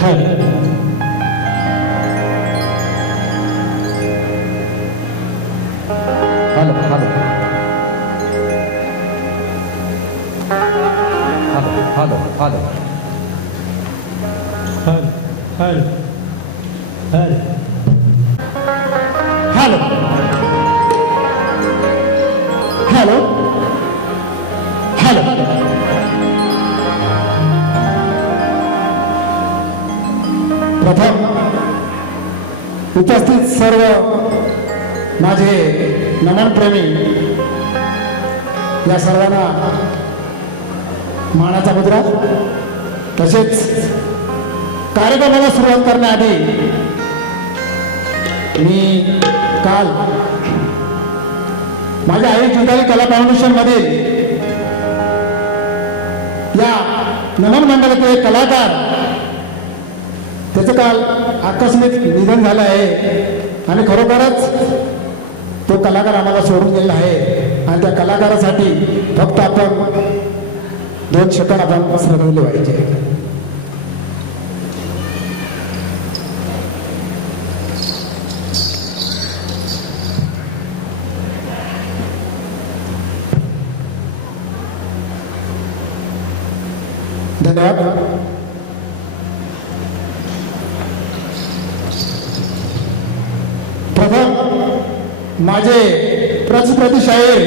哈喽，哈喽，哈喽，哈喽，哈喽。प्रथम उपस्थित सर्व माझे नमनप्रेमी या सर्वांना मानाचा मुद्रा. तसेच कार्यक्रमाला सुरुवात करण्याआधी मी काल माझ्या आई जुदारी कला फाउंडेशनमधील या नमन मंडळाचे एक कलाकार त्याचं काल आकस्मिक निधन झालं आहे. आणि खरोखरच तो कलाकार आम्हाला सोडून गेला आहे. आणि त्या कलाकारासाठी फक्त आपण दोन शतक आपण श्रद्धांजली पाहिजे. धन्यवाद प्रथम माझे प्रचिप्रती शाहीर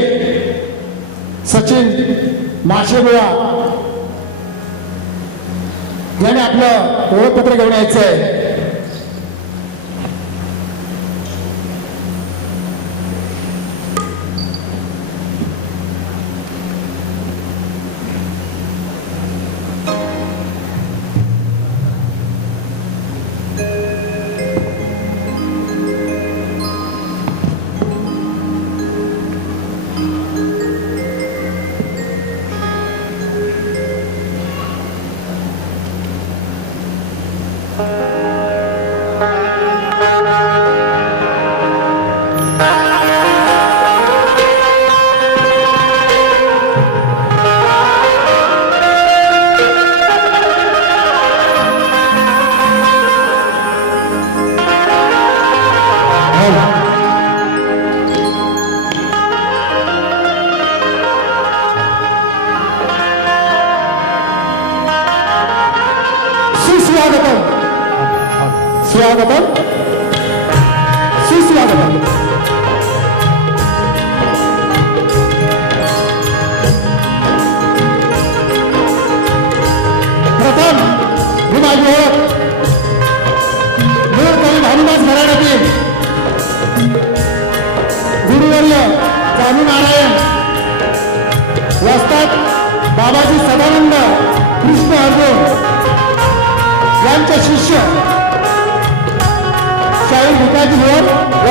सचिन माशेबुवा याने आपलं ओळखपत्र घेऊन यायचं आहे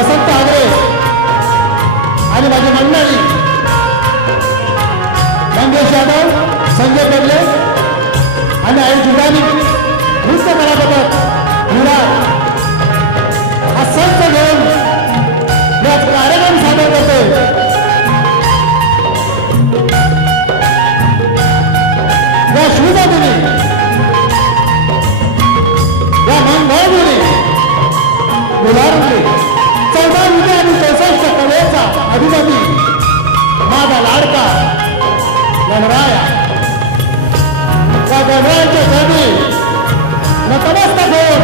वसंत आगरे आणि माझी मंडळी. मंगेश यादव संजय बेगले आणि आई जुगानी नृत्य कलापथक विराट. हा संत घेऊन या कार्यक्रम सादर करतोय. या शिवजातीने या मंगळमुळे उदाहरणे. चौदा माझा लाडका गणराया त्या गणरायांच्या चरणी नतमस्तक होऊन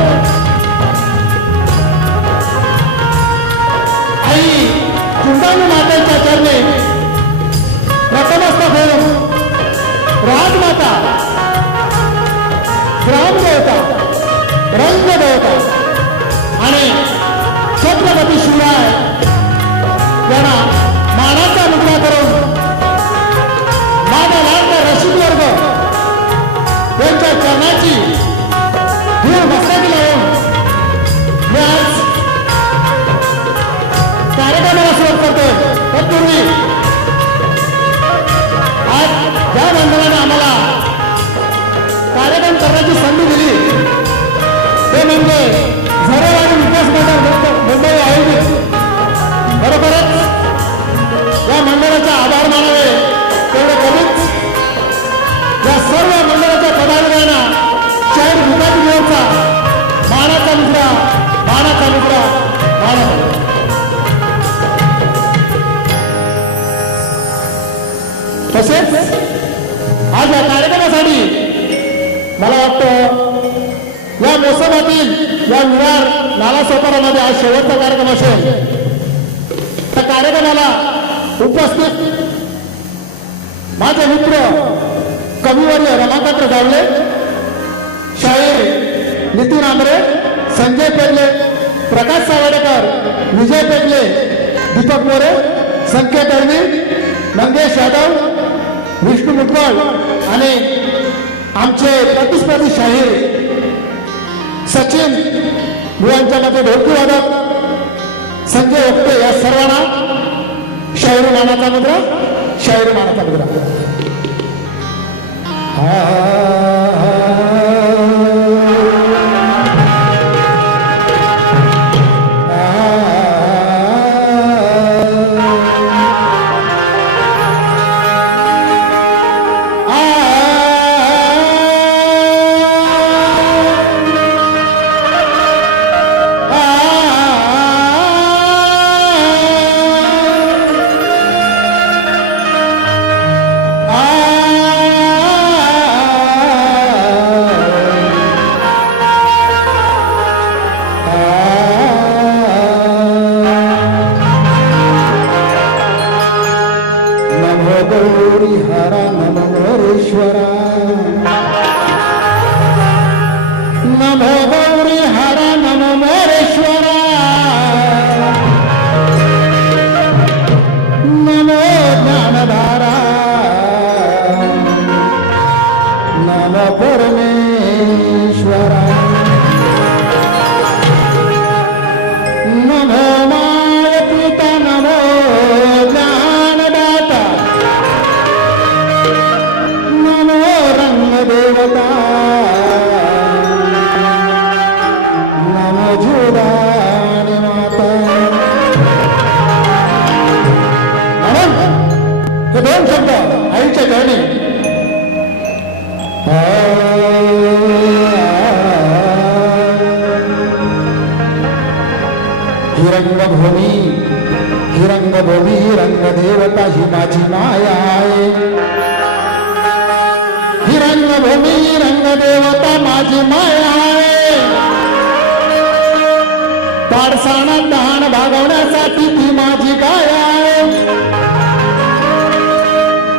आई चुंबानी मातेच्या चरणी नतमस्तक होऊन राजमाता ग्रामदेवता रंगदेवता वाटतं या मोसमातील या विरार नालासोपारामध्ये आज शेवटचा कार्यक्रम असेल. त्या कार्यक्रमाला उपस्थित माझे मित्र कविवर्य रमाकांत जावले शाहीर नितीन आंबरे संजय पेडले प्रकाश सावडेकर विजय पेडले दीपक मोरे संकेत अरवी मंगेश यादव विष्णू मुटकळ आणि आमचे प्रतिस्पर्धी शाहीर सचिन मुलांच्या मध्ये ढोलकी वादक संजय ओक्ते या सर्वांना. शाहिरी मानाचा मुद्रा शाहिरी मानाचा मुद्रा देवी रंगदेवता ही माझी माया आहे. ही रंगभूमी रंगदेवता माझी माया आहे. पाडसाणा तहान भागवण्यासाठी ती माझी गाय आहे.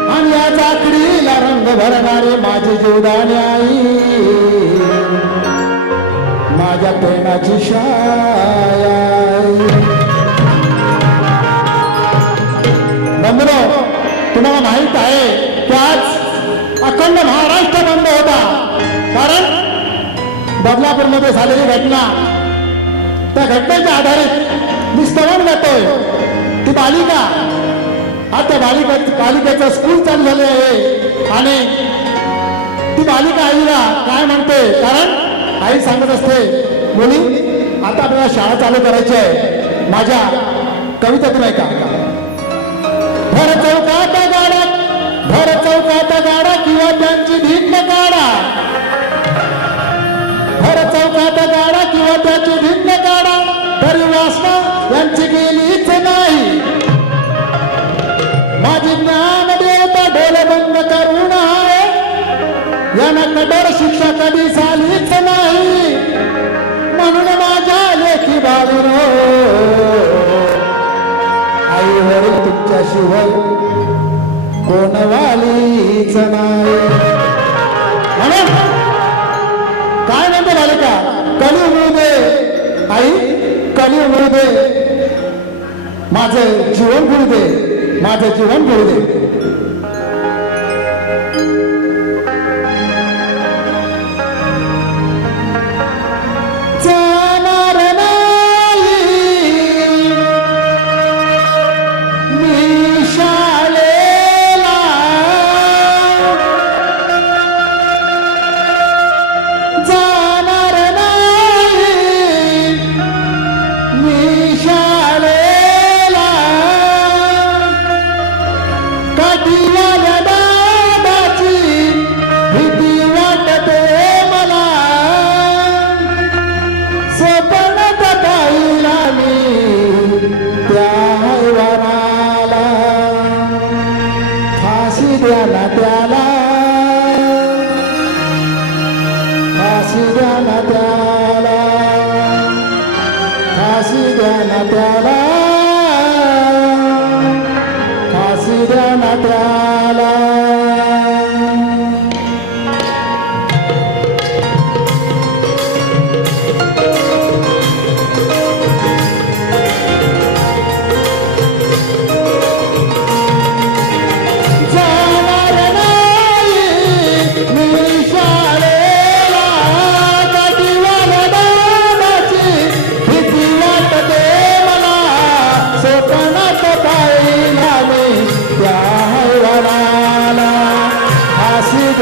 आणि या चाकडीला रंग भरणारे माझी जीवदानी आई. माझ्या प्रेमाची शाय कोल्हापूरमध्ये झालेली घटना. त्या घटनेच्या आधारित मी स्तवन करतोय ती बालिका आता बालिका बालिकेचं स्कूल चालू झाले आहे. आणि ती बालिका आईला काय म्हणते? कारण आई सांगत असते मुली आता आपल्याला शाळा चालू करायची आहे. माझ्या कवितेतून ऐका. भर चौकात गाडा भर चौकात गाडा किंवा त्यांची कधी झालीच नाही. म्हणून माझ्या लेखी बाजून आई तुमच्या शिवाय कोण वालीच नाही. म्हणून काय म्हणते बालिका? कली मिळू दे. आई कली मिळू दे. माझं जीवन मिळू दे. माझं जीवन मिळू दे.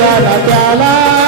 फाशी त्याला.